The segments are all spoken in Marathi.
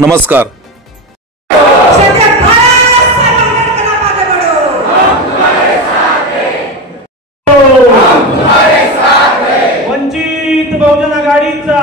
नमस्कार। वंचित बहुजन आघाडीचा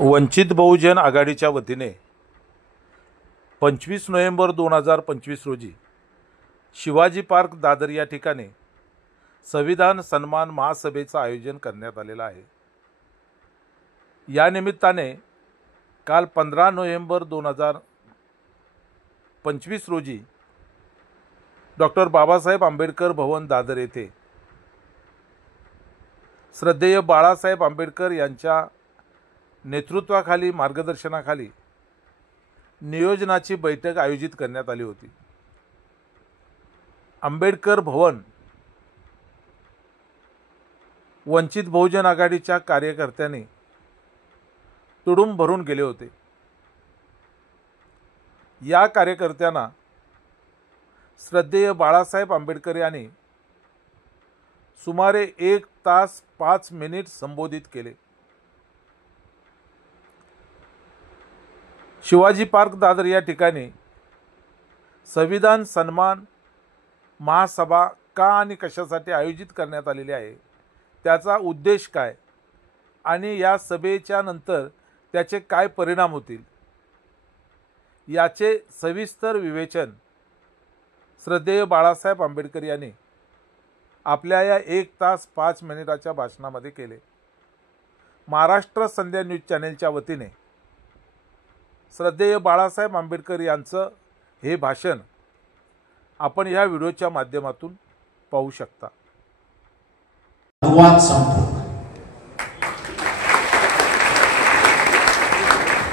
वंचित बहुजन आघाडीच्या वतीने 25 नोव्हेंबर 2025 रोजी शिवाजी पार्क दादर या ठिकाणी संविधान सन्मान महासभेचं आयोजन करण्यात आलेलं आहे। या निमित्ताने काल 15 नोव्हेंबर 2025 रोजी डॉक्टर बाबासाहेब आंबेडकर भवन दादर येथे श्रद्धेय बाळासाहेब आंबेडकर यांच्या नेतृत्वाखाली मार्गदर्शनाखाली नियोजनाची बैठक आयोजित करण्यात आली होती। आंबेडकर भवन वंचित बहुजन आघाडीच्या कार्यकर्त्यांनी तुडूंब भरून गेले होते। या कार्यकर्त्यांना श्रद्धेय बाळासाहेब आंबेडकर यांनी सुमारे 1 तास 5 मिनिट संबोधित केले। शिवाजी पार्क दादर या ठिकाणी संविधान सन्मान महासभा का आणि कशासाठी आयोजित करण्यात आलेली आहे, त्याचा उद्देश काय आणि या सभेच्या नंतर त्याचे काय परिणाम होतील याचे सविस्तर विवेचन श्रद्धेय बाळासाहेब आंबेडकर यांनी आपल्या या 1 तास 5 मिनिटाच्या भाषणामध्ये केले। महाराष्ट्र संध्या न्यूज चॅनेलच्या वतीने श्रद्धेय बाळासाहेब आंबेडकर यांचं हे भाषण आपण या व्हिडिओच्या माध्यमातून पाहू शकता।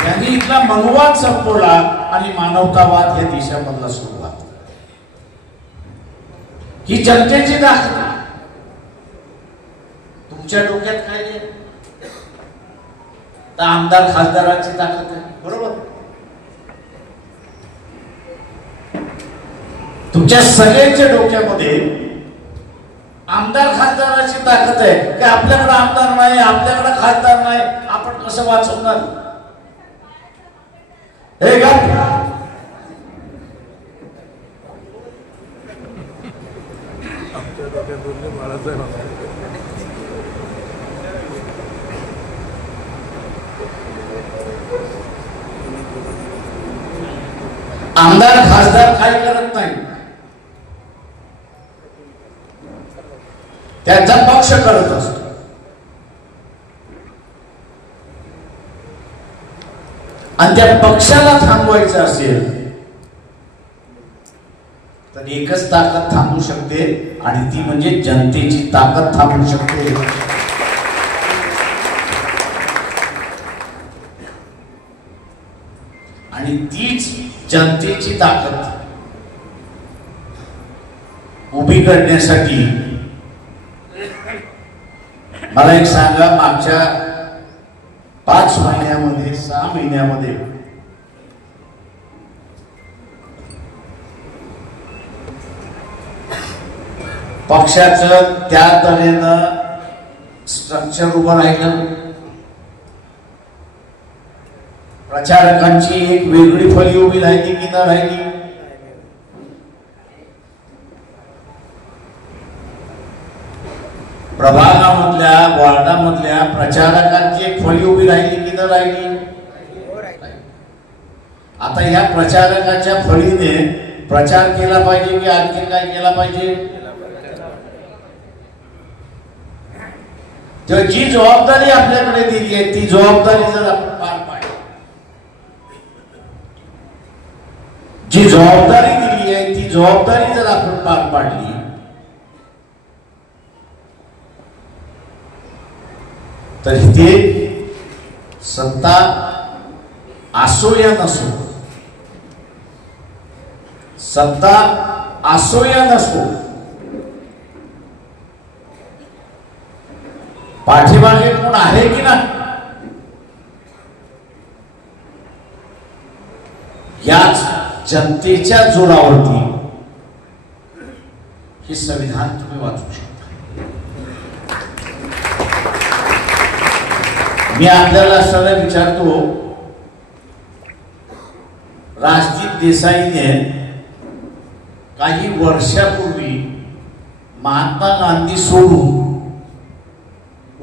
त्यांनी इथला मनुवाद संपवला आणि मानवतावाद या देशामधला सुरुवात ही जनतेची ताकद। तुमच्या डोक्यात काय आहे? तर आमदार खासदारांची ताकद आहे, बरोबर? तुमच्या सगळ्यांच्या डोक्यामध्ये आमदार खासदाराची ताकद आहे की आपल्याकडे आमदार नाही, आपल्याकडे खासदार नाही, आपण कसं वाचवणार? हे का आमदार खासदार काय करत नाही, त्यांचा पक्ष करत असतो। आणि त्या पक्षाला थांबवायचं असेल तर एकच ताकद थांबू शकते आणि ती म्हणजे जनतेची ताकद थांबू शकते। आणि तीच जनतेची ताकद उभी करण्यासाठी मला एक सांगा, मागच्या 5 महिन्यामध्ये 6 महिन्यामध्ये पक्षाचं त्या तऱ्हेनं स्ट्रक्चर उभं राहिलं, प्रचारकांची एक वेगळी फळी उभी राहिली की न राहिली? प्रभागामधल्या वार्डामधल्या प्रचारकांची एक फळी उभी राहिली की न राहिली? आता ह्या प्रचारकाच्या फळीने प्रचार केला पाहिजे की आणखी काय केला पाहिजे? तर जी जबाबदारी आपल्याकडे दिली आहे ती जबाबदारी जर आपण पार पाडली, जी जबाबदारी दिली आहे ती जबाबदारी जर आपण पार पाडली तर इथे सत्ता असो या नसो, सत्ता असो या नसो, पाठीमागे कोण आहे की ना? याच जनतेच्या जोरावरती हे संविधान तुम्ही वाचू शकता. मी आपल्याला असताना विचारतो, राजदीप देसाईने काही वर्षापूर्वी महात्मा गांधी सोडून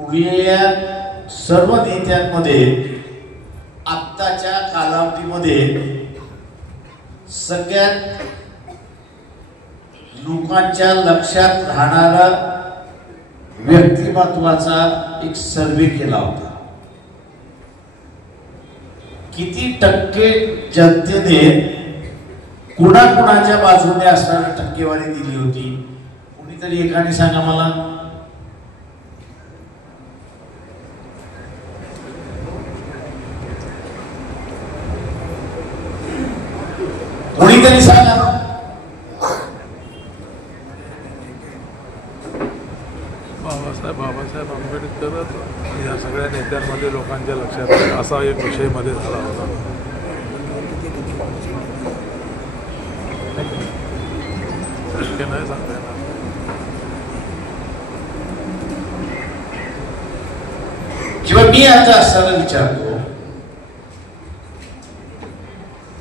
उरलेल्या सर्व नेत्यांमध्ये आत्ताच्या कालावधीमध्ये सगळ्यात लोकांच्या लक्षात राहणारा व्यक्तिमत्वाचा एक सर्वे केला होता. किती टक्के जनतेने कुणाकुणाच्या बाजूने असणारी टक्केवारी दिली होती? कुणीतरी एकाने सांगा मला. कोणीतरी सांगा. बाबासाहेब आंबेडकरच या सगळ्या नेत्यांमध्ये लोकांच्या लक्षात असा एक विषय मध्ये झाला होता. नाही सांगता येणार. किंवा मी आता असताना विचारतो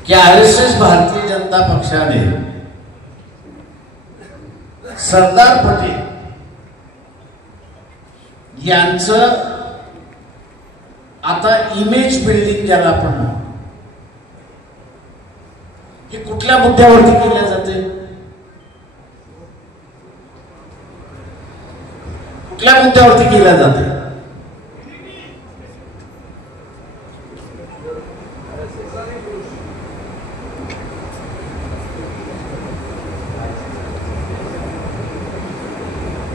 की RSS भारतीय जनता पक्षाने सरदार पटेल यांचं आता इमेज बिल्डिंग ज्याला आपण म्हणतो, हे कुठल्या मुद्द्यावरती केल्या जाते? कुठल्या मुद्द्यावरती केल्या जाते?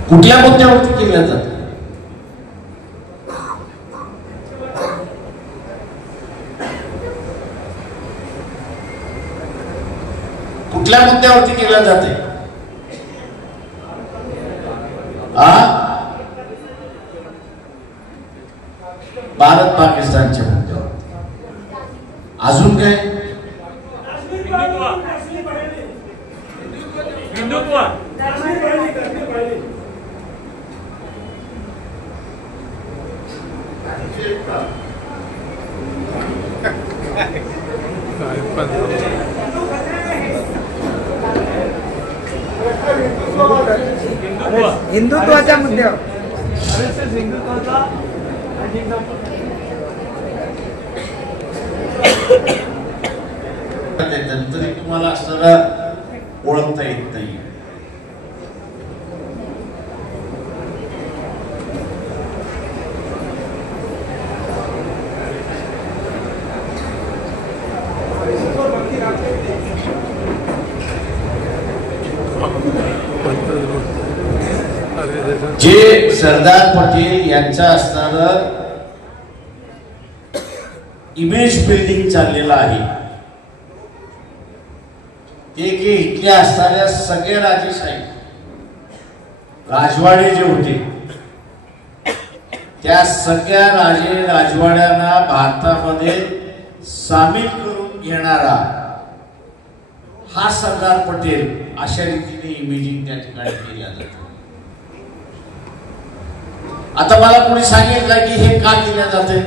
कुठल्या मुद्द्यावरती केल्या जाते? कुठल्या मुद्द्यावरती केल्या जाते? भारत पाकिस्तानच्या मुद्द्यावरती. अजून काय? हिंदुत्वाच्या मुद्द्यावर तरी तुम्हाला असताना ओळखता येत नाही. जे सरदार पटेल यांचं असणारं इमेज बिल्डिंग चाललेलं आहे ते की इथल्या असणाऱ्या सगळे राजेशाही राजवाडे जे होते त्या सगळ्या राजे राजवाड्यांना भारतामध्ये सामील करून घेणारा हा सरदार पटेल अशा रीतीने इमेजिंग त्या ठिकाणी केल्या जाते. आता मला कोणी सांगेल का की हे का केल्या जाते?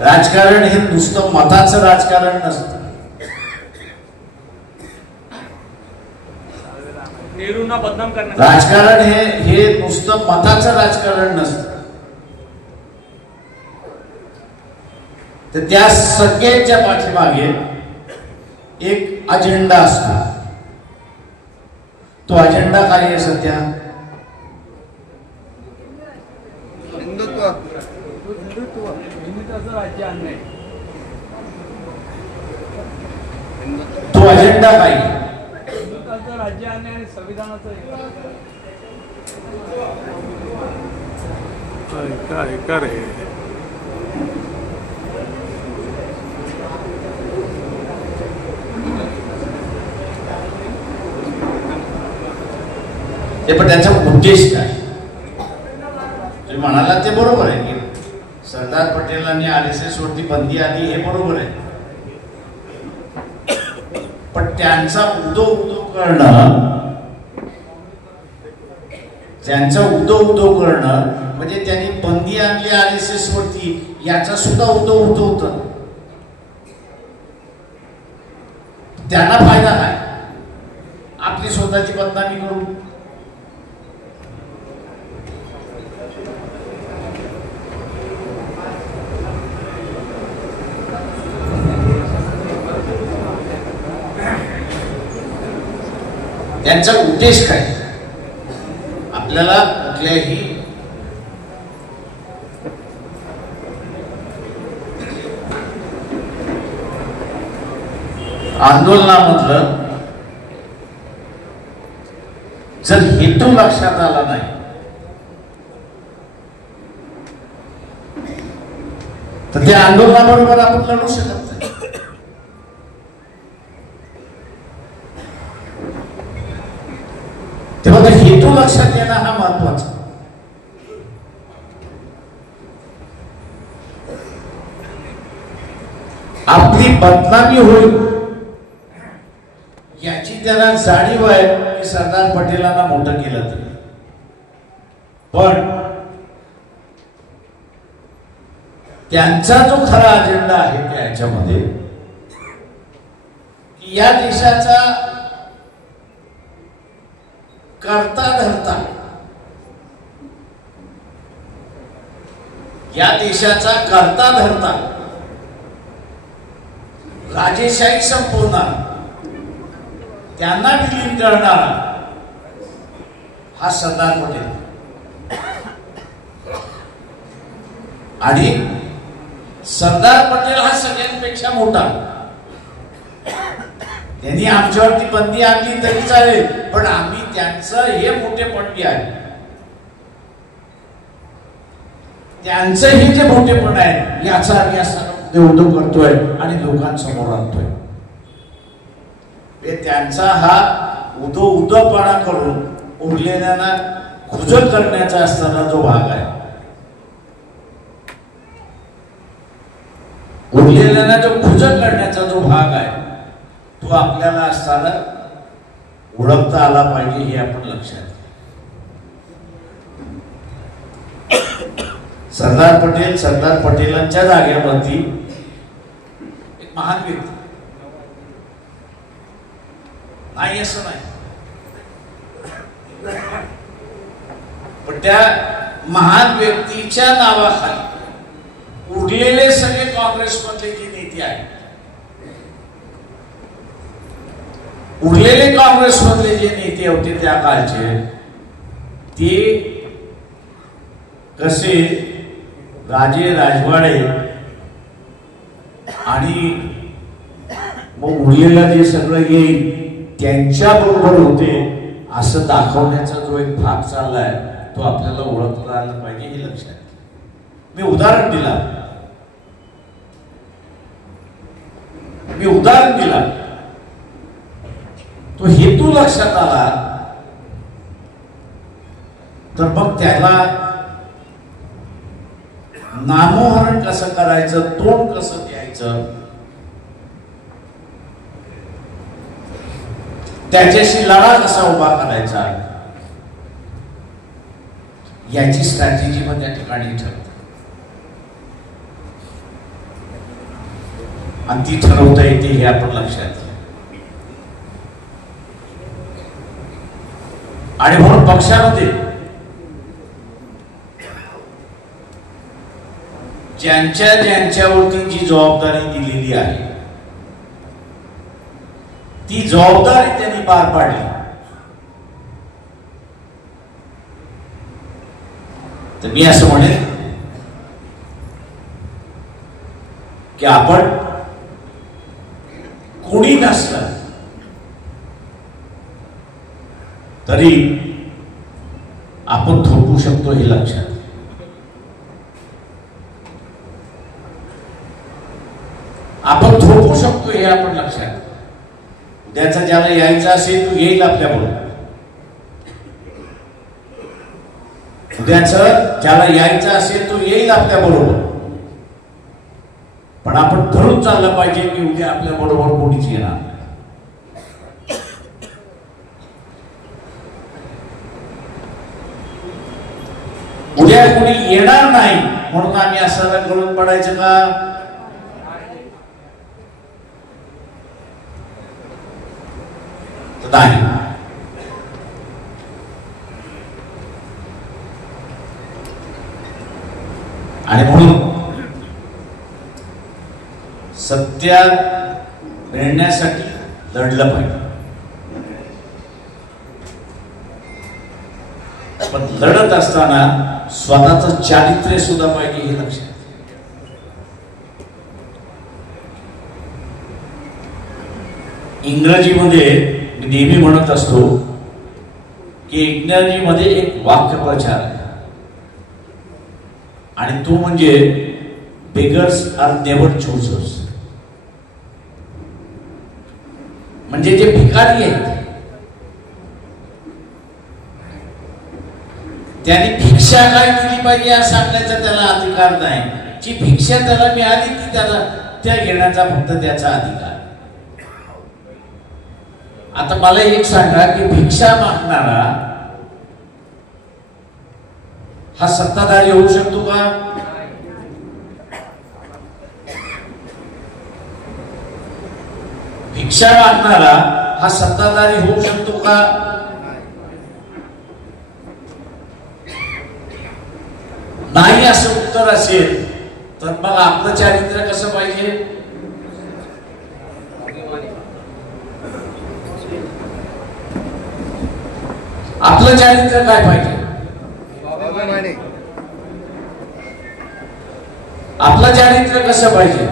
राजकारण हे नुसतं मताचं राजकारण नसतं. नेहरूंना बदनाम करण्याचं राजकारण हे नुसतं मताचं राजकारण नसतं. तर त्या सगळ्यांच्या पाठीमागे एक अजेंडा असतो. तो अजेंडा काय आहे सध्या? हिंदुत्व राज्य आणणे. तो अजेंडा काय आहे? हिंदुत्वाचं राज्य आणणे आणि संविधानाचं ऐका रे ते पण त्याचा उद्देश काय तुम्ही म्हणाला ते बरोबर आहे की सरदार पटेलांनी RSS वरती बंदी आली हे बरोबर आहे, पण त्यांचा उदो करणं म्हणजे त्यांनी बंदी आणली RSS वरती याचा सुद्धा उदो होता. त्यांना फायदा काय, आपली स्वतःची बदनामी करू. त्यांचा उद्देश काय, आपल्याला कुठल्याही आंदोलनामधलं जर हेतू लक्षात आला नाही तर त्या आंदोलनाबरोबर आपण लढू शकत नाही. तेव्हा हेतू लक्षात येणं हा महत्वाचा. आपली बदनामी होईल याची त्याला जाणीव आहे की सरदार पटेलांना मोठं केलं तरी, पण त्यांचा जो खरा अजेंडा आहे त्याच्यामध्ये की या देशाचा करता धरता, या देशाचा करता धरता राजेशाही संपवणार, त्यांना विलीन करणारा हा सरदार पटेल. आणि सरदार पटेल हा सगळ्यांपेक्षा मोठा. त्यांनी आमच्यावरती बंदी आणली तरी चालेल, पण आम्ही त्यांचं हे मोठेपण आहे, त्यांचं हे जे मोठेपण आहे याचा आम्ही असा उदो करतोय आणि लोकांसमोर आणतोय. त्यांचा हा उदोपणा करून उरलेल्यांना खुजल करण्याचा असताना जो भाग आहे, उरलेल्यांना जो खुजल करण्याचा जो भाग आहे तो आपल्याला असताना ओळखता आला पाहिजे हे आपण लक्षात. सरदार पटेलांच्या जागेवरती एक महान व्यक्ती नाही असं नाही, पण त्या महान व्यक्तीच्या नावाखाली उरलेले सगळे काँग्रेसमधले जे नेते आहेत, उरलेले काँग्रेसमधले जे नेते होते त्या काळचे, ते कसे राजे राजवाडे आणि मग उरलेलं जे सगळं येईल त्यांच्या बरोबर होते असं दाखवण्याचा जो एक भाग चाललाय तो आपल्याला ओळखता आला पाहिजे हे लक्षात. मी उदाहरण दिला, तो हेतू लक्षात आला तर मग त्याला नामोहरण कसं करायचं, तोंड कसं द्यायचं, त्याच्याशी लढा कसा उभा करायचा याची स्ट्रॅटेजी मग त्या ठिकाणी ठरते. आणि ती ठरवता येते हे आपण लक्षात घ्या. आणि म्हणून पक्षामध्ये ज्यांच्यावरती जी जबाबदारी दिलेली आहे ती जबाबदारी त्यांनी पार पाडली. तर मी असं म्हणेन की आपण कोणी नसलं तरी आपण थोपू शकतो हे लक्षात. आपण थोपू शकतो हे आपण लक्षात. उद्याचा ज्याला यायचं असेल तो येईल आपल्याबरोबर. उद्याच ज्याला यायचं असेल तो येईल आपल्या बरोबर, पण आपण ठरवून चाललं पाहिजे की उद्या आपल्या बरोबर कोणीच येणार नाही. उद्या कोणी येणार नाही म्हणून आम्ही असं गळून पडायचं का? नाही. आणि म्हणून सत्य मिळण्यासाठी लढलं पाहिजे, पण लढत असताना स्वतःचं चारित्र्य सुद्धा पाहिजे हे लक्षात. इंग्रजीमध्ये मी नेहमी म्हणत असतो की इंग्रजीमध्ये एक वाक्यप्रचार आहे आणि तो म्हणजे बेगर्स आर नेव्हर चूजर्स. म्हणजे जे भिकारी आहेत त्यांनी भिक्षा काय केली पाहिजे या सांगण्याचा त्याला अधिकार नाही. जी भिक्षा त्याला मिळाली ती त्याला त्या घेण्याचा फक्त त्याचा अधिकार. आता मला एक सांगा की भिक्षा मागणारा हा सत्ताधारी होऊ शकतो का? भिक्षा मागणारा हा सत्ताधारी होऊ शकतो का? नाही असं उत्तर असेल तर मग आपलं चारित्र्य कसं पाहिजे? आपलं चारित्र्य काय पाहिजे? आपलं चारित्र्य कसं पाहिजे?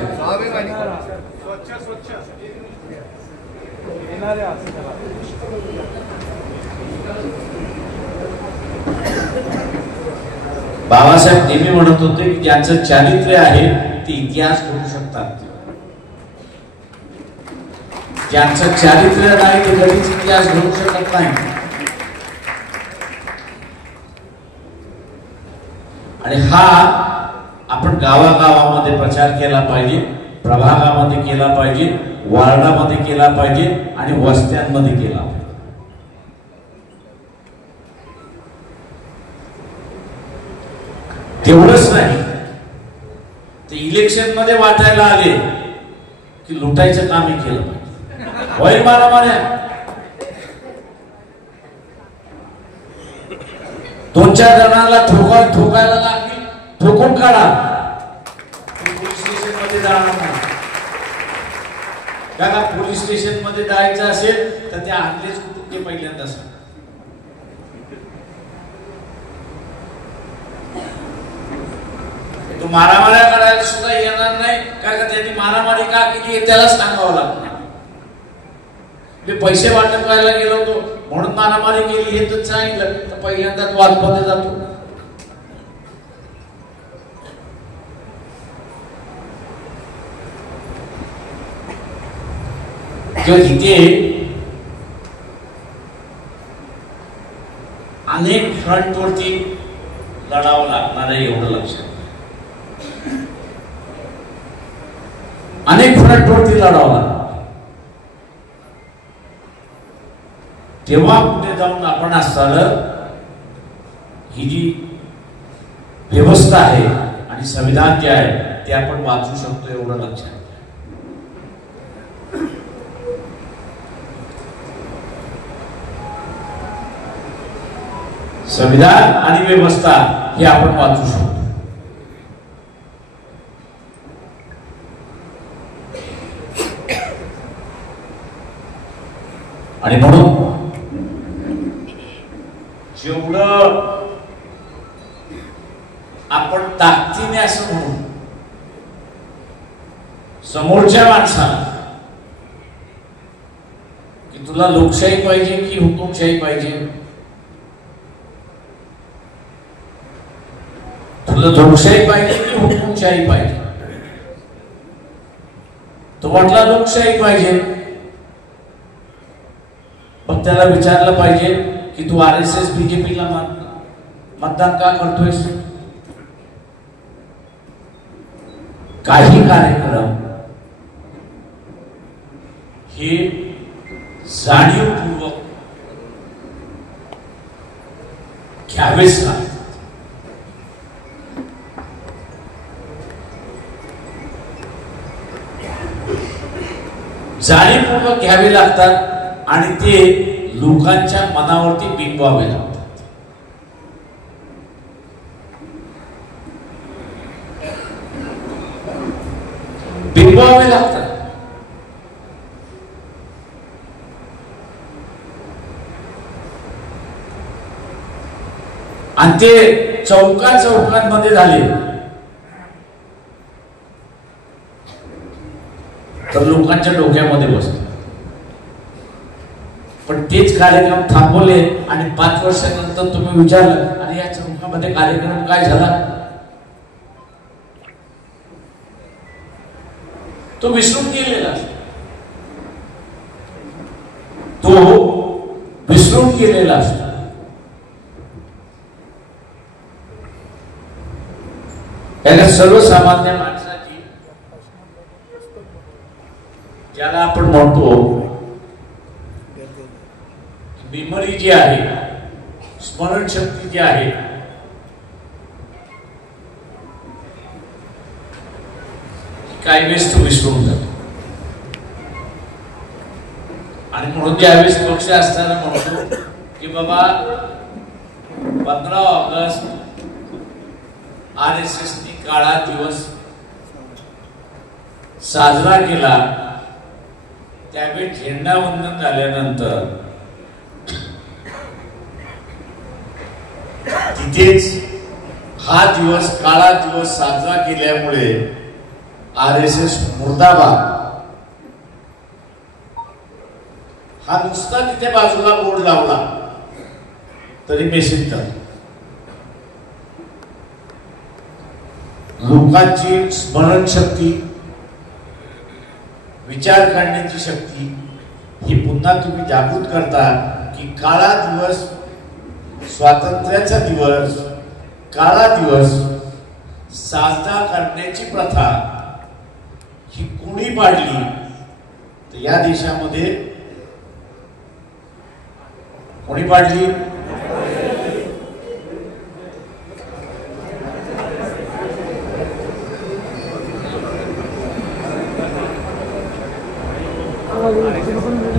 बाबासाहेब नेहमी म्हणत होते की ज्यांचं चारित्र्य आहे ते इतिहास घडवू शकतात, ज्यांचं चारित्र्य नाही ते कधीच इतिहास घडवू शकत नाही. आणि हा आपण गावागावामध्ये प्रचार केला पाहिजे, प्रभागामध्ये केला पाहिजे, वार्डामध्ये केला पाहिजे आणि वस्त्यांमध्ये केला पाहिजे. तेवढंच नाही, ते इलेक्शन मध्ये वाटायला आले की लुटायचं कामही केलं पाहिजे. होईल मारामाऱ्या, 2-4 जणांना ठोकायला लागली, ठोकून काढा. पोलीस स्टेशन मध्ये जाणार नाही का? पोलीस स्टेशन मध्ये जायचं असेल तर ते आणलेच कुठून ते पहिल्यांदा सांग. तो मारामाऱ्या करायला सुद्धा येणार नाही का? त्यांनी मारामारी का केली हे त्याला सांगावं लागणार. मी पैसे वाटप करायला गेलो होतो म्हणून मारामारी केली हे तर सांगितलं तर पहिल्यांदाच वादमध्ये जातो. इथे अनेक फ्रंटवरती लढावं लागणार आहे एवढं लक्षात. अनेक फ्रंटवरती लढावं लागणार. तेव्हा कुठे जाऊन आपण असताना ही जी व्यवस्था आहे आणि संविधान जे आहे ते आपण वाचू शकतो एवढं लक्षात. संविधान आणि व्यवस्था हे आपण वाचू शकतो. आणि म्हणून जेवढं आपण ताकदीने असं म्हणू समोरच्या माणसाला की तुला लोकशाही पाहिजे की हुकुमशाही पाहिजे, तुला लोकशाही पाहिजे की हुकुमशाही पाहिजे, तो म्हटला लोकशाही पाहिजे. मग त्याला विचारलं पाहिजे की तू RSS BJP ला मान मतदान का करतोयस? काही कार्यक्रम हे जाणीवपूर्वक घ्यावेच लागतात. जाणीवपूर्वक घ्यावे लागतात आणि ते लोकांच्या मनावरती बिंबवावे लागतात. बिंबवावे लागतात. आणि ते चौकांमध्ये झाले तर लोकांच्या डोक्यामध्ये बसले. पण तेच कार्यक्रम थांबवले आणि 5 वर्षानंतर तुम्ही विचारलं आणि या चौकामध्ये कार्यक्रम काय झाला, तो विसरून गेलेला असतो. तो विसरून गेलेला असतो. याला सर्वसामान्य माणसाची, ज्याला आपण म्हणतो मेमरी जी आहे, स्मरणशक्ती जी आहे, काही वेळेस तो विसरून जातो. आणि म्हणून ज्यावेळेस पक्ष असताना म्हणतो की बाबा 15 ऑगस्ट RSS नी काळा दिवस साजरा केला. त्यावेळी झेंडावंदन झाल्यानंतर तिथेच हा दिवस, काळा दिवस साजरा केल्यामुळे RSS मुर्दाबाद हा नुसता तिथे बाजूला बोर्ड लावला तरी मेसेज जातो. लोकांची स्मरणशक्ती, विचार करण्याची शक्ती ही पुन्हा तुम्ही जागृत करता की काळा दिवस, स्वातंत्र्याचा दिवस, काळा दिवस साजरा करण्याची प्रथा ही कोणी पाडली तर या देशामध्ये कोणी पाडली?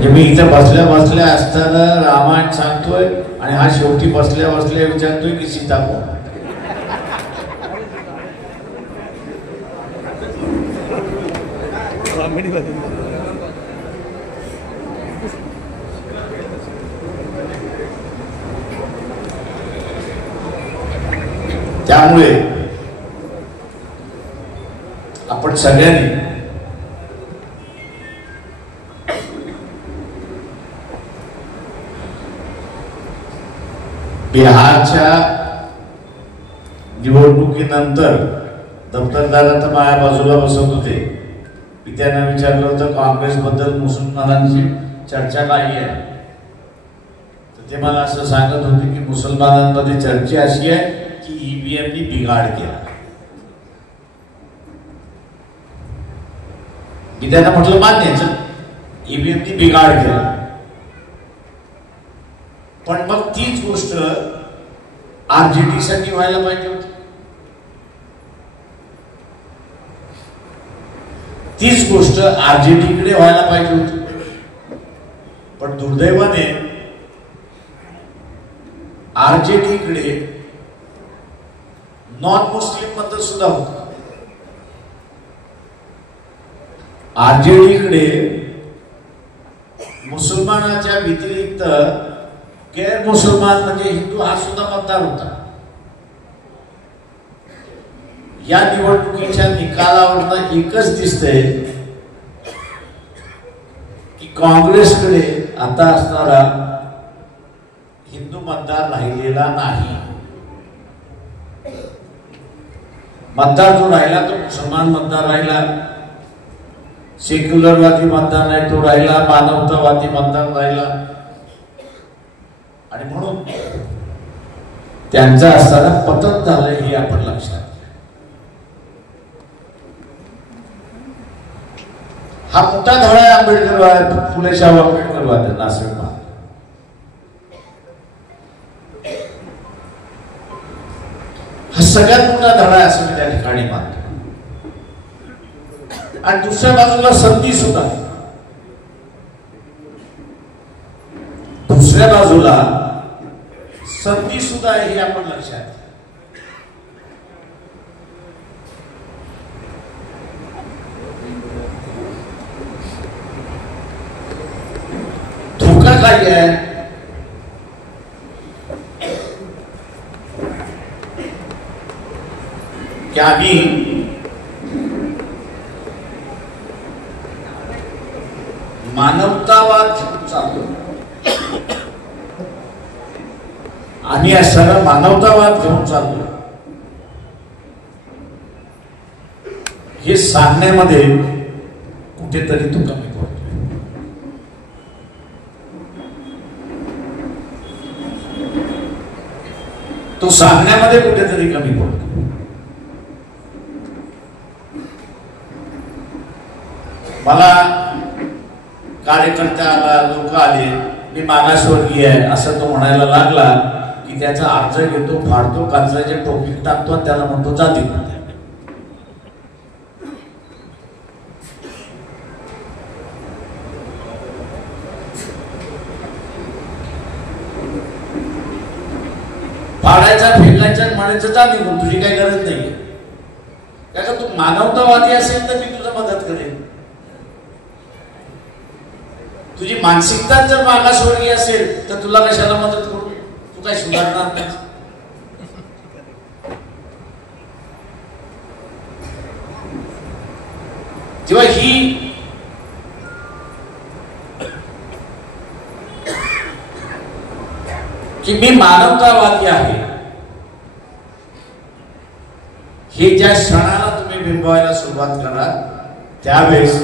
मी इथं बसल्या बसल्या असताना रामायण सांगतोय आणि हा शेवटी बसल्या बसल्या विचारतोय की सीता कोण? त्यामुळे आपण सगळ्यांनी बिहारच्या निवडणुकीनंतर दफ्तरदारात माझ्या बाजूला बसत होते. मी त्यांना विचारलं होतं काँग्रेसबद्दल मुसलमानांची चर्चा काही आहे, तर ते मला असं सांगत होते की मुसलमानांमध्ये चर्चा अशी आहे की ईव्हीएमनी बिघाड केला. मी त्यांना म्हटलं मान्य, ईव्हीएमनी बिघाड केला, पण मग तीच गोष्ट RJD साठी व्हायला पाहिजे होती. तीच गोष्ट RJD कडे व्हायला पाहिजे होती. पण दुर्दैवाने RJD कडे नॉन मुस्लिम मत सुद्धा होत. RJD कडे मुसलमानाच्या व्यतिरिक्त गैर मुसलमान म्हणजे हिंदू हा सुद्धा मतदार होता. या निवडणुकीच्या निकालावरनं एकच दिसतंय की काँग्रेसकडे आता असणारा हिंदू मतदार राहिलेला नाही. मतदार जो राहिला तो मुसलमान मतदार राहिला, सेक्युलरवादी मतदार नाही तो राहिला, मानवतावादी मतदार राहिला. आणि म्हणून त्यांचा असताना पतन झालंय हे आपण लक्षात. हा मोठा धडा आहे आंबेडकर फुले शाहू आंबेडकर नाशिक. हा सगळ्यात मोठा धडा आहे असं मी त्या ठिकाणी मानतो. आणि दुसऱ्या बाजूला संधी सुद्धा, दुसऱ्या बाजूला संधी सुद्धा आहे हे आपण लक्षात. धोका काय आहे? की आम्ही मानवतावाद घेऊन चाललो. आम्ही असताना मानवतावाद घेऊन चाललो हे सांगण्यामध्ये कुठेतरी तो कमी पडतो. तो सांगण्यामध्ये कुठेतरी कमी पडतो. मला कार्यकर्ता आला, लोक आले, मी मागासवर्गीय आहे असं तो म्हणायला लागला की त्याचा अर्ज घेतो, फाडतो, काचऱ्याच्या टोपीत टाकतो आणि त्याला म्हणतो जाती. फाडायचा, फेकायचा, म्हणायचं जा निघून, तुझी काही गरज नाहीये. का तू मानवतावादी असेल तर मी तुझा मदत करेन. तुझी मानसिकता जर मागासवर्गीय असेल तर तुला कशाला मदत करू? तू काय सुधारणार नाही. तेव्हा ही की मी मानवतावादी आहे हे ज्या क्षणाला तुम्ही बिंबवायला सुरुवात करा त्यावेळेस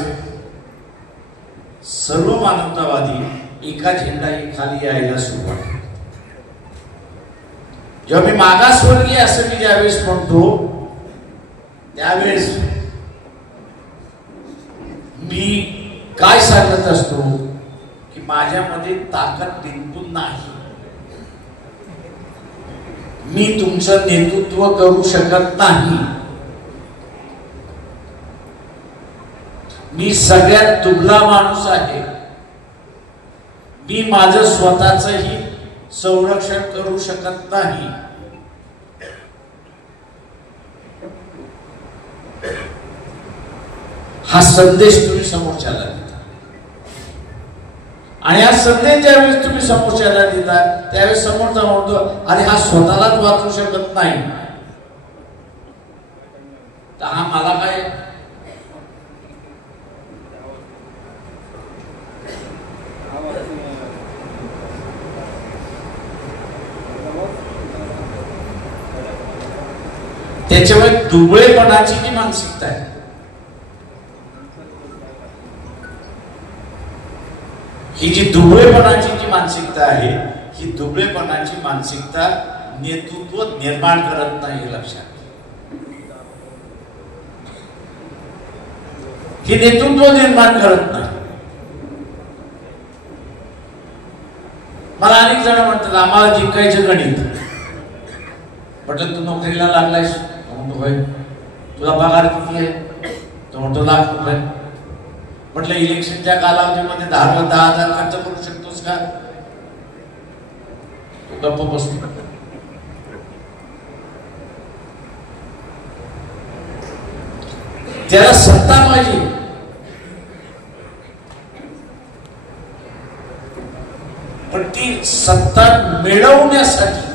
सर्व मानवतावादी एका झेंडाखाली यायला सुरुवात. जेव्हा मी मागासवर्गीय असं मी ज्यावेळेस म्हणतो त्यावेळेस मी काय सांगत असतो की माझ्यामध्ये ताकद बिलकुल नाही. मी तुमचं नेतृत्व करू शकत नाही. मी सगळ्यात दुबळा माणूस आहे. मी माझं स्वतःचंही संरक्षण करू शकत नाही. हा संदेश तुम्ही समोरच्याला देता आणि हा संदेश ज्यावेळेस तुम्ही समोरच्याला देता त्यावेळेस समोरचा म्हणतो अरे हा स्वतःलाच वाचू शकत नाही तर हा मला काय. त्याच्यामुळे दुबळेपणाची जी मानसिकता आहे ही जी दुबळेपणाची जी मानसिकता आहे ही दुबळेपणाची मानसिकता नेतृत्व निर्माण करत नाही हे लक्षात. ही नेतृत्व निर्माण करत नाही. मला अनेक जण म्हणतात आम्हाला जिंकायचं गणित. म्हटलं तू नोकरीला लागलायस? म्हणतो होय. तुला पगार किती आहे? तो म्हणतो ₹1,00,000. म्हटलं इलेक्शनच्या कालावधीमध्ये 10,000 खर्च करू शकतोस का? तो गप्प बसतो. त्याला सत्ता पाहिजे. पण ती सत्ता मिळवण्यासाठी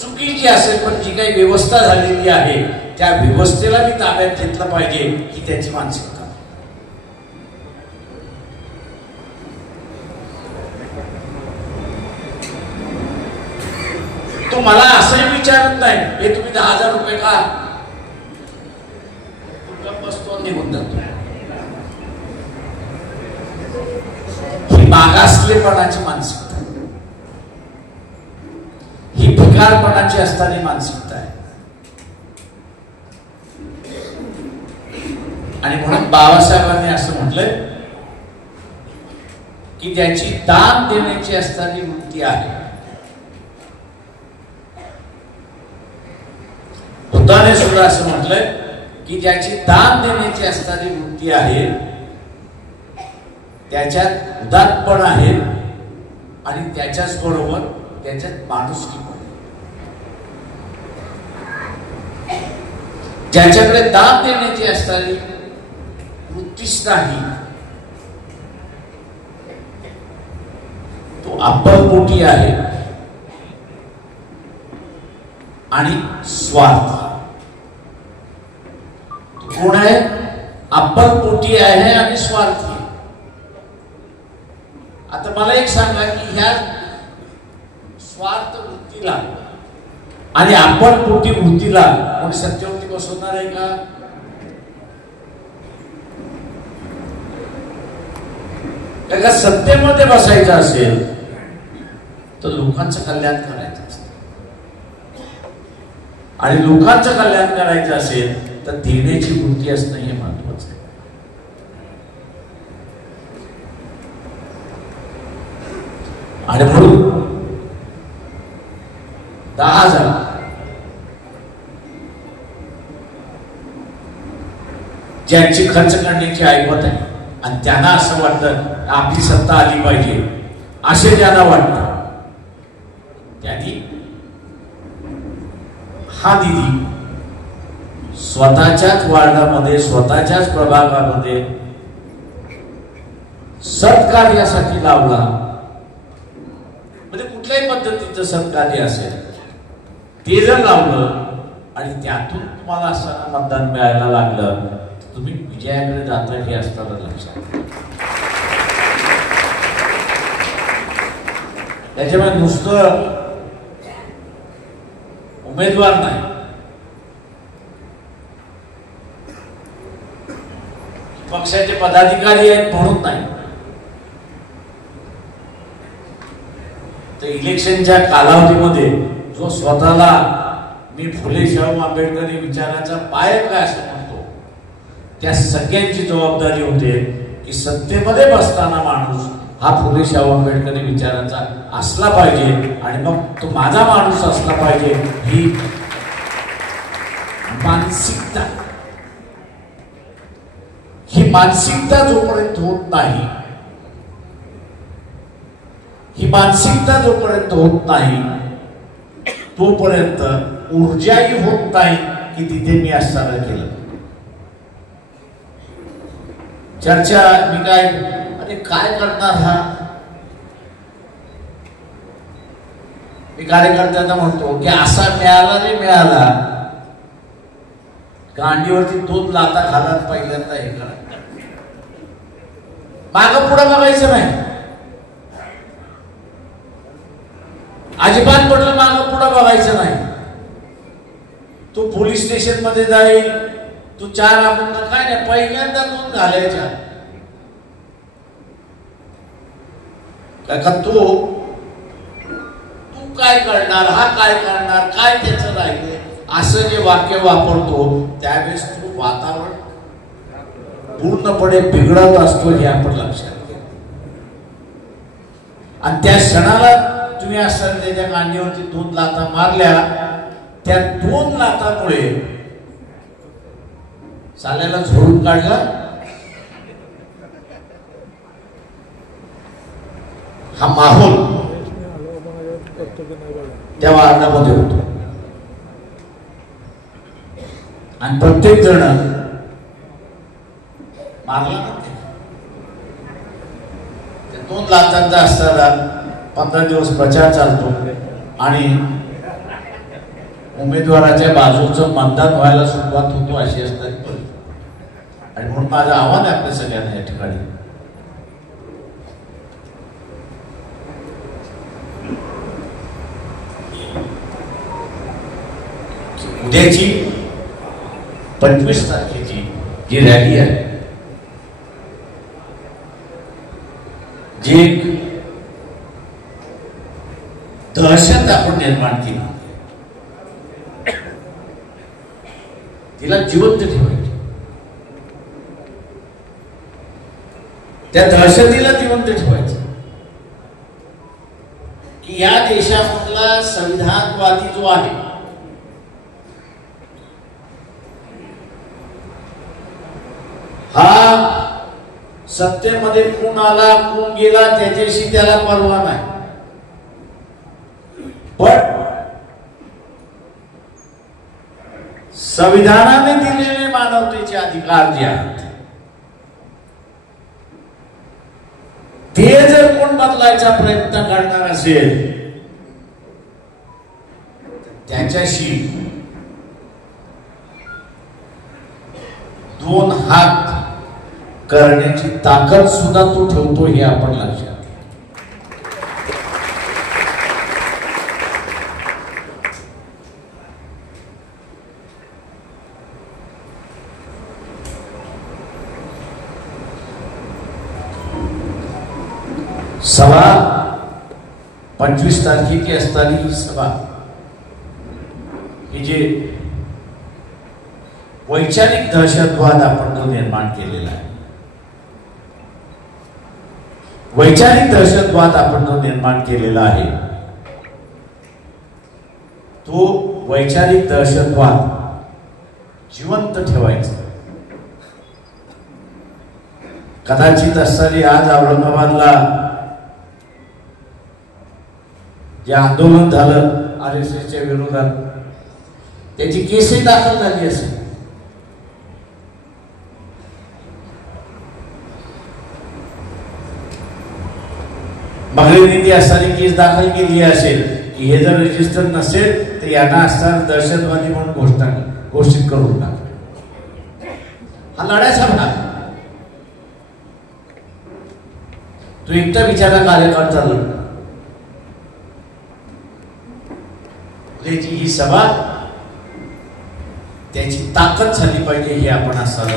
चुकीची असेल पण जी काही व्यवस्था झालेली आहे त्या व्यवस्थेला मी ताब्यात घेतलं पाहिजे ही त्याची मानसिकता. तो मला असंही विचारत नाही हे तुम्ही ₹10,000 का बसतो निघून जातो. ही मागासलेपणाची मानसिकता. भिकारपणाची असणारी मानसिकता आहे. आणि म्हणून बाबासाहेबांनी असं म्हटलंय की ज्याची दान देण्याची असणारी वृत्ती आहे, बुद्धाने सुद्धा असं म्हटलंय की ज्याची दान देण्याची असणारी वृत्ती आहे त्याच्यात उदात्तपण आहे आणि त्याच्याच बरोबर त्याच्यात माणुसकी पण आहे. ज्याच्याकडे दान देण्याची असणारी वृत्तीच नाही तो अप्पलपोटी आहे आणि स्वार्थ. कोण आहे? अप्पलपोटी आहे आणि स्वार्थी. आता मला एक सांगा की ह्या स्वार्थ वृत्तीला आणि अप्पलपोटी वृत्तीला कोणी सत्तेवरती बसवणार आहे का? का सत्तेमध्ये बसायचं असेल तर लोकांचं कल्याण करायचं असतं, आणि लोकांचं कल्याण करायचं असेल तर देण्याची वृत्ती असणं हे महत्वाचं आहे. आणि म्हणून 10,000 ज्यांची खर्च करण्याची ऐपत आहे आणि त्यांना असं वाटतं आपली सत्ता आली पाहिजे असे ज्यांना वाटतं त्यांनी हा निधी स्वतःच्याच वार्डामध्ये स्वतःच्याच प्रभागामध्ये सत्कार्यासाठी लावला. म्हणजे कुठल्याही पद्धतीचं सत्कार्य असेल ते जर लावलं आणि त्यातून तुम्हाला असताना मतदान मिळायला लागलं तर तुम्ही विजयाकडे जाता हे असताना लक्षात. त्याच्यामुळे नुसतं उमेदवार नाही, पक्षाचे पदाधिकारी आहेत म्हणून नाही, तर इलेक्शनच्या कालावधीमध्ये जो स्वतःला मी फुले शाहू आंबेडकरी विचाराचा पायक काय असं म्हणतो त्या सगळ्यांची जबाबदारी होते की सत्तेमध्ये बसताना माणूस हा फुले शाहू आंबेडकरी विचाराचा असला पाहिजे आणि मग तो माझा माणूस असला पाहिजे. ही मानसिकता, ही मानसिकता जोपर्यंत होत नाही, ही मानसिकता जोपर्यंत होत नाही तोपर्यंत ऊर्जाही होत नाही की तिथे मी असताना केलं. चर्चा मी काय करणार हा, मी कार्यकर्त्यांना म्हणतो की असा मिळाला नाही मिळाला गांडीवरती 2 लाथा घालत पहिल्यांदा हे करा, मागं पुढं बघायचं नाही. अजिबात म्हटलं मागं पुढं बघायचं नाही. तू पोलीस स्टेशन मध्ये जाईल, तू 4 आपण काय नाही पहिल्यांदा 2 घालायच्या. का तू काय करणार, हा काय करणार, काय त्याचं राहिले असं जे वाक्य वापरतो त्यावेळेस तो वातावरण पूर्णपणे बिघडत असतो हे आपण लक्षात घ्या. आणि त्या क्षणाला तुम्ही असताना त्याच्या गांडीवरती 2 लाथा मारल्या, त्या 2 लाथामुळे साल्याला झोडून काढला. हा माहोल त्या वार्डामध्ये होतो आणि प्रत्येक जण मारला ना. ते 2 लाखांचा असताना 15 दिवस प्रचार चालतो आणि उमेदवाराच्या बाजूचं मतदान व्हायला सुरुवात होतो अशी असणारी परिस्थिती. आणि म्हणून माझं आव्हान आहे आपल्या सगळ्यांना या ठिकाणी उद्याची 25 तारखेची जी रॅली आहे, जी एक दहशत आपण निर्माण केली, तिला जिवंत ठेवायचे, त्या दहशतीला जिवंत ठेवायचं की या देशामधला संविधानवादी जो आहे हा सत्तेमध्ये कोण आला कोण गेला त्याच्याशी त्याला परवा नाही, पण संविधानाने दिलेले मानवतेचे अधिकार जे आहेत ते जर कोण बदलायचा प्रयत्न करणार असेल त्याच्याशी दोन हात करण्याची ताकद सुद्धा तो ठेवतो हे आपण लक्षात घ्या. सभा 25 तारखेची असताना ही सभा ही जे वैचारिक दहशतवाद आपण जो निर्माण केलेला आहे, वैचारिक दहशतवाद आपण जो निर्माण केलेला आहे तो वैचारिक दहशतवाद जिवंत ठेवायचा. कदाचित असणारी आज औरंगाबादला जे आंदोलन झालं RSSच्या विरोधात त्याची केसही दाखल झाली असेल. बघलेली ती असणारी केस दाखल केली असेल की हे जर रजिस्टर नसेल तर यांना असणार दहशतवादी म्हणून घोषित करून टाक. हा लढायचा भाग. तो एकटा बिचारा कार्यकर्ता लढला. ही सभा त्याची ताकद झाली पाहिजे हे आपण असं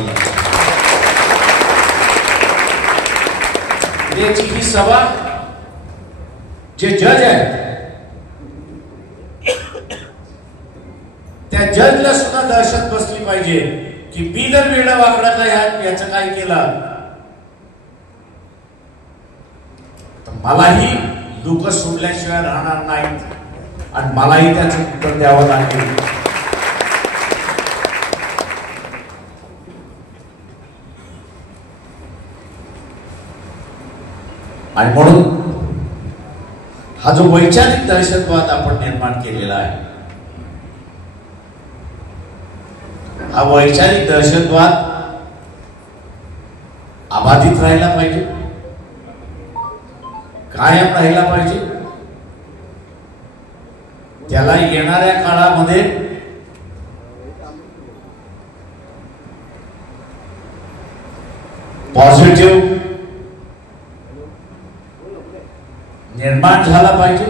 ही सभा जे जज आहेत त्या जजला सुद्धा दहशत बसली पाहिजे की मी जर वेडा वाकडा काय याचं काय केलं तर मलाही लोक सोडल्याशिवाय राहणार नाहीत आणि मलाही त्याचं उत्तर द्यावं लागेल. आणि म्हणून हा जो वैचारिक दहशतवाद आपण निर्माण केलेला आहे हा वैचारिक दहशतवाद अबाधित राहिला पाहिजे, कायम राहिला पाहिजे. त्याला येणाऱ्या काळामध्ये पॉझिटिव्ह निर्माण झाला पाहिजे.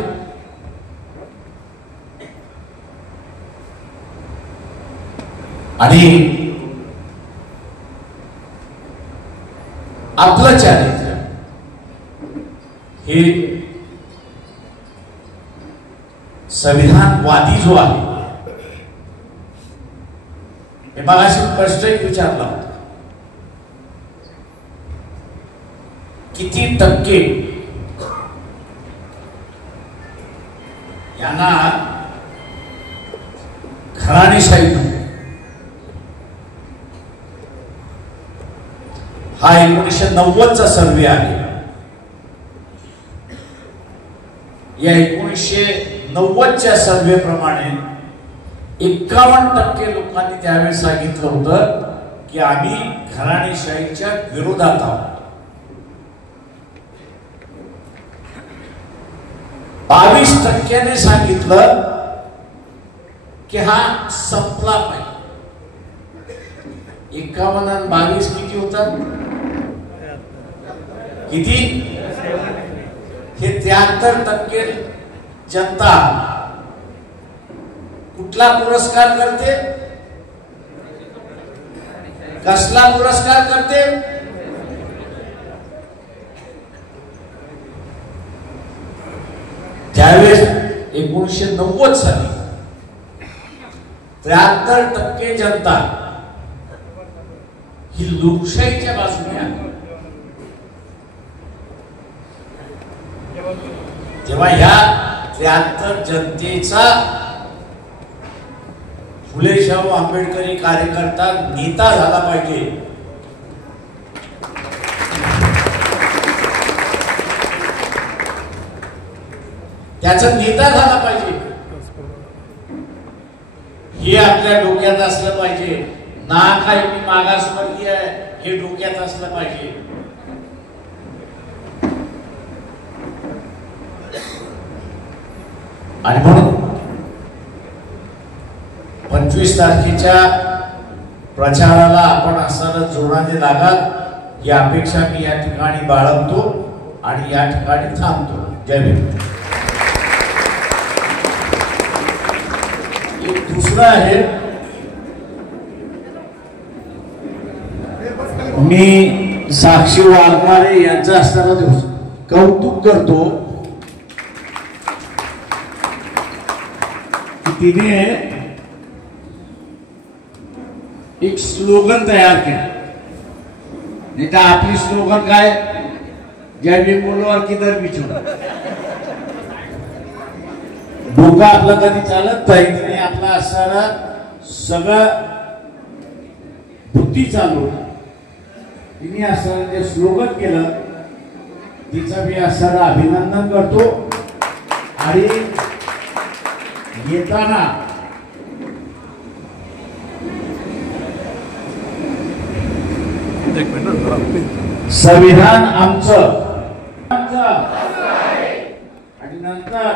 आणि आपलं चारित्र्य हे संविधानवादी जो आहे हे मगाशी प्रश्न एक विचारला होता किती टक्के यांना घराणेशाही हा 1990चा सर्वे आहे. या 1990च्या सर्वे प्रमाणे 51% लोकांनी त्यावेळेस सांगितलं होतं की आम्ही घराणेशाहीच्या विरोधात आहोत. 22% सांगितलं की हा संपला पाहिजे. 51 आणि 22 किती होतात? किती? हे 73% जनता कुठला पुरस्कार करते? कसला पुरस्कार करते? त्यावेळेस 1990 साली 73% जनता ही लोकशाहीच्या बाजूने आहे. तेव्हा ह्या 73 जनतेचा फुले शाहू आंबेडकरी कार्यकर्ता नेता झाला पाहिजे. त्याचा नेता झाला पाहिजे हे आपल्या डोक्यात असलं पाहिजे. ना काही मी मागासवर्गीय आहे हे डोक्यात असलं पाहिजे. आणि म्हणून 25 तारखेच्या प्रचाराला आपण असणारा जोराने लागाल ही अपेक्षा मी या ठिकाणी बाळगतो आणि या ठिकाणी थांबतो. जय भीम. एक दुसरा आहे, मी साक्षी वाघमारे यांचा असताना कौतुक करतो की तिने एक स्लोगन तयार केलं. नाही तर आपली स्लोगन काय, जय भीम बोलो और किधर भी छोड़ो. डोका आपला कधी चालत नाही. तिने आपला असणारा सगळं बुद्धी चालू तिने असणारं जे स्लोगन केलं तिचं मी असणारं अभिनंदन करतो. आणि येताना संविधान आमचं आणि नंतर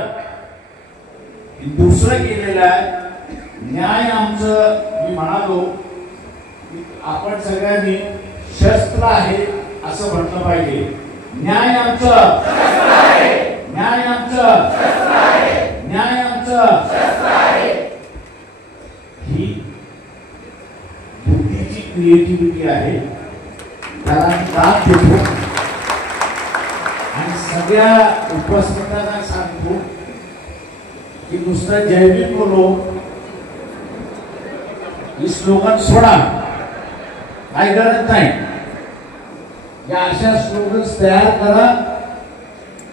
दुसरं केलेलं आहे न्याय आमचं. मी म्हणालो आपण सगळ्यांनी शस्त्र आहे असं म्हटलं पाहिजे. न्याय आमचं, न्याय आमचं, न्याय आमचं. ही बुद्धीची क्रिएटिव्हिटी आहे, त्याला दाद देतो आणि सगळ्या उपस्थितांना सांगतो की नुसतं जय भीम बोलो ही स्लोगन सोडा, काही गरज नाही. या अशा स्लोगन्स तयार करा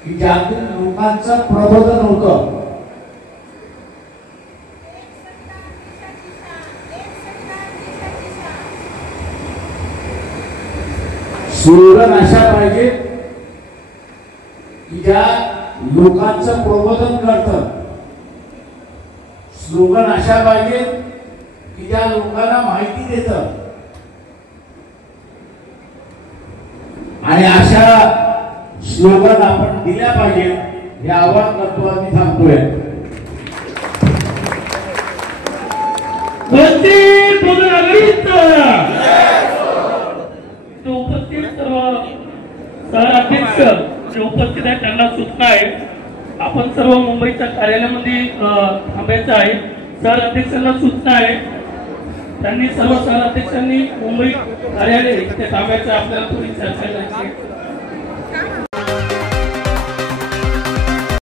की ज्यातून लोकांचं प्रबोधन होतं. स्लोगन अशा पाहिजे की ज्या लोकांचं प्रबोधन करतं. स्लोगन अशा पाहिजे की ज्या लोकांना माहिती देतं. आणि अशा स्लोगन आपण दिल्या पाहिजे हे आवाहन करतो आणि थांबतोय. उपस्थित सर्व सहअध्यक्ष जे उपस्थित आहेत त्यांना सूचना आहे, आपण सर्व मुंबईच्या कार्यालयामध्ये थांबायचं आहे. सहअध्यक्षांना सूचना आहे, त्यांनी सर्व सहअध्यक्षांनी मुंबई कार्यालय इथे थांबायचं. आपल्याला थोडी चर्चा करायची.